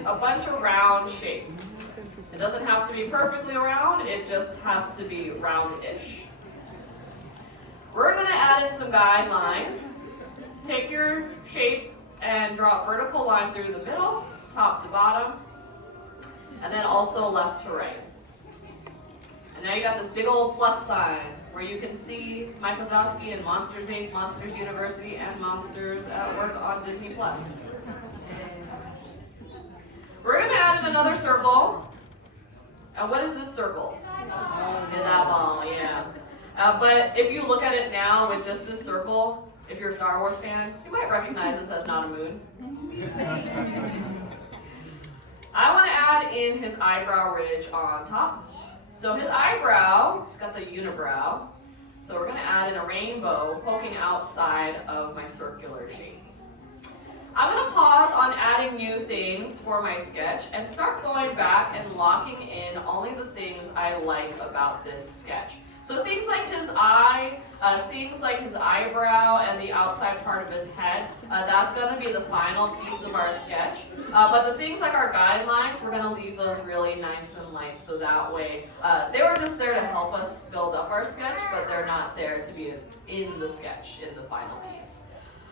in a bunch of round shapes. It doesn't have to be perfectly round, it just has to be round-ish. We're going to add in some guidelines. Take your shape and draw a vertical line through the middle, top to bottom, and then also left to right. And now you got this big old plus sign where you can see Mike Wazowski and Monsters Inc., Monsters University, and Monsters at Work on Disney+. We're going to add in another circle. And what is this circle? An eyeball, yeah. But if you look at it now with just this circle, if you're a Star Wars fan, you might recognize this as not a moon. I want to add in his eyebrow ridge on top. So his eyebrow, he's got the unibrow. So we're going to add in a rainbow poking outside of my circular shape. I'm going to pause on adding new things for my sketch and start going back and locking in only the things I like about this sketch. So things like his eye, things like his eyebrow and the outside part of his head, that's going to be the final piece of our sketch. But the things like our guidelines, we're going to leave those really nice and light, so that way they were just there to help us build up our sketch, but they're not there to be in the sketch, in the final piece.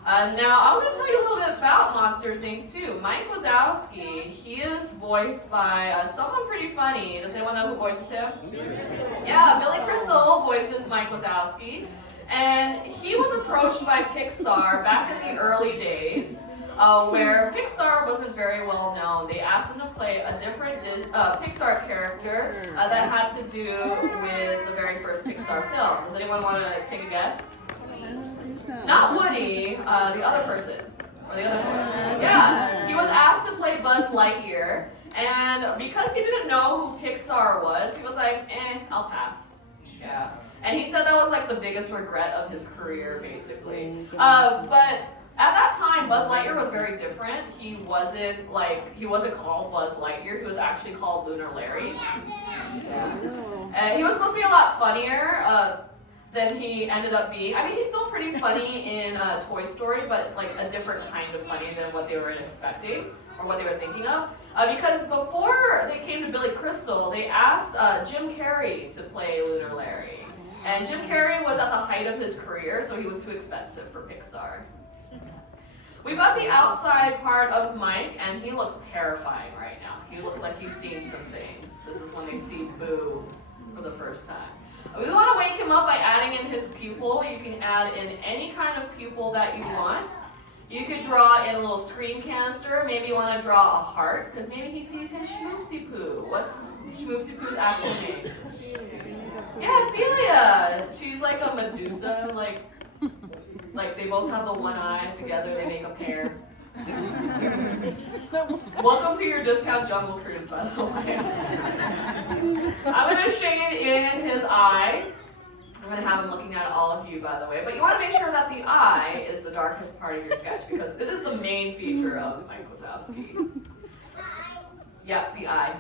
Now, I'm going to tell you a little bit about Monsters Inc. too. Mike Wazowski, he is voiced by someone pretty funny. Does anyone know who voices him? Yeah, Billy Crystal voices Mike Wazowski. And he was approached by Pixar back in the early days, where Pixar wasn't very well known. They asked him to play a different Pixar character that had to do with the very first Pixar film. Does anyone want to take a guess? Not Woody, the other person. Or the other one. Yeah, he was asked to play Buzz Lightyear, and because he didn't know who Pixar was, he was like, I'll pass. Yeah. And he said that was like the biggest regret of his career, basically. But at that time, Buzz Lightyear was very different. He wasn't called Buzz Lightyear. He was actually called Lunar Larry. Yeah. He was supposed to be a lot funnier than he ended up being. I mean, he's still pretty funny in Toy Story, but like a different kind of funny than what they were expecting or what they were thinking of. Because before they came to Billy Crystal, they asked Jim Carrey to play Lunar Larry. And Jim Carrey was at the height of his career, so he was too expensive for Pixar. We've got the outside part of Mike, and he looks terrifying right now. He looks like he's seen some things. This is when they see Boo for the first time. We want to wake him up by adding in his pupil. You can add in any kind of pupil that you want. You could draw in a little screen canister. Maybe you want to draw a heart, because maybe he sees his Schmoopsy Poo. What's Schmoopsy Poo's actual name? Yeah, Celia. She's like a Medusa, like they both have the one eye together, they make a pair. Welcome to your discount Jungle Cruise, by the way. I'm going to shade in his eye. I'm going to have him looking at all of you, by the way. But you want to make sure that the eye is the darkest part of your sketch, because it is the main feature of Mike Wazowski. Yep, the eye.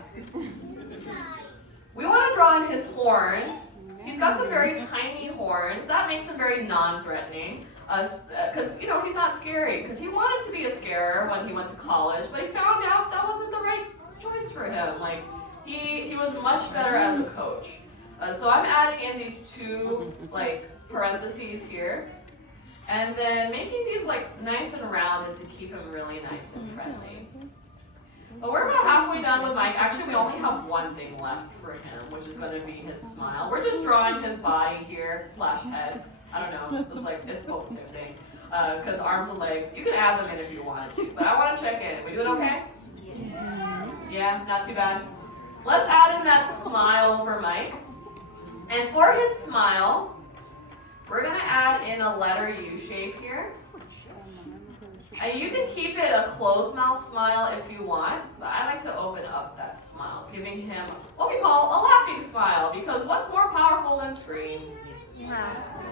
We want to draw in his horns. He's got some very tiny horns. That makes him very non-threatening. Because, he's not scary. Because he wanted to be a scarer when he went to college, but he found out that wasn't the right choice for him. Like, he was much better as a coach. So I'm adding in these two, parentheses here. And then making these, nice and rounded to keep him really nice and friendly. But we're about halfway done with Mike. Actually, we only have one thing left for him, which is going to be his smile. We're just drawing his body here, / head. I don't know, it's both the same thing. Because arms and legs, you can add them in if you wanted to. But I want to check in. We doing okay? Yeah, not too bad. Let's add in that smile for Mike. And for his smile, we're going to add in a letter U shape here. And you can keep it a closed mouth smile if you want, but I like to open up that smile, giving him what we call a laughing smile, because what's more powerful than screams?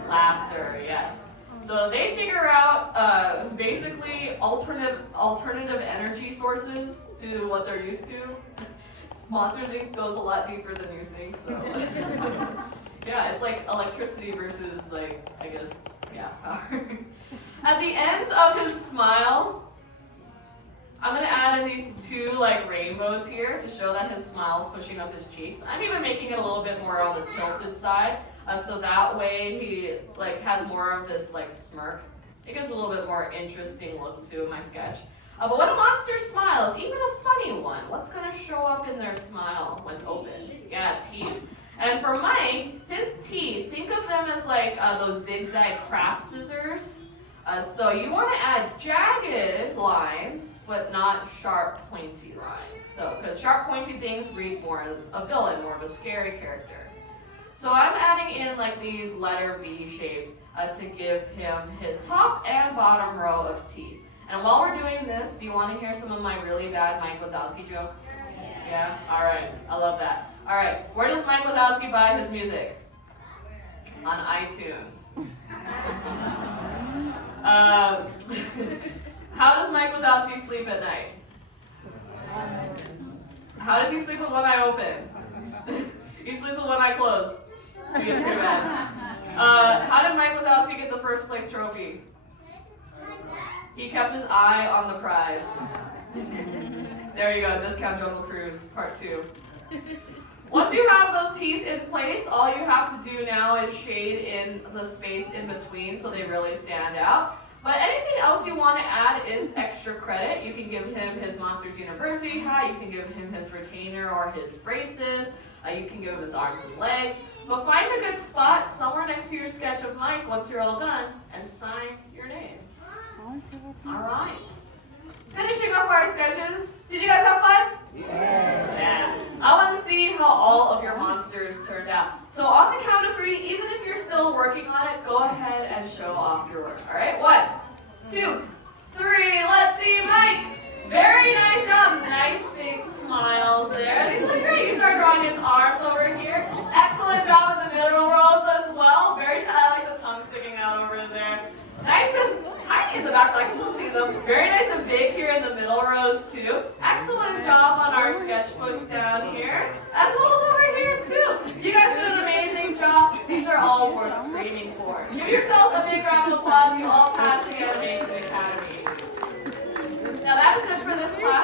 Laughter, yes. So they figure out basically alternative energy sources to what they're used to. Monsters Inc. goes a lot deeper than you think, so yeah, it's like electricity versus I guess gas power. At the ends of his smile, I'm gonna add in these two like rainbows here to show that his smile's pushing up his cheeks. I'm even making it a little bit more on the tilted side, so that way he like has more of this like smirk. It gives a little bit more interesting look to my sketch. But when a monster smiles, even a funny one, what's gonna show up in their smile when it's open? Yeah, teeth. And for Mike, his teeth, think of them as like those zigzag craft scissors. So you want to add jagged lines, but not sharp, pointy lines. So, because sharp, pointy things read more as a villain, more of a scary character. So I'm adding in like these letter V shapes to give him his top and bottom row of teeth. And while we're doing this, do you want to hear some of my really bad Mike Wazowski jokes? Yeah? All right. I love that. All right. Where does Mike Wazowski buy his music? On iTunes. How does Mike Wazowski sleep at night? How does he sleep with one eye open? He sleeps with one eye closed. He gets pretty bad. How did Mike Wazowski get the first place trophy? He kept his eye on the prize. There you go, Discount Jungle Cruise, part 2. Once you have those teeth in place, all you have to do now is shade in the space in between so they really stand out. But anything else you want to add is extra credit. You can give him his Monsters University hat, you can give him his retainer or his braces, you can give him his arms and legs. But find a good spot somewhere next to your sketch of Mike once you're all done and sign your name. All right. Finishing up our sketches. Did you guys have fun? Yeah. I want to see how all of your monsters turned out. So on the count of 3, even if you're still working on it, go ahead and show off your work. All right? 1, 2, 3. Let's see Mike. Very nice job. Nice big smiles there. These look great. You start drawing his arms over here. Excellent job in the middle rows as well. Very I like the tongue sticking out over there. Nice and tiny in the back, but I can still see them. Very nice and big here in the middle rows too. Excellent job on our sketchbooks down here, as well as over here too. You guys did an amazing job. These are all worth screaming for. Give yourselves a big round of applause. You all passed the Animation Academy. Now that is it for this class.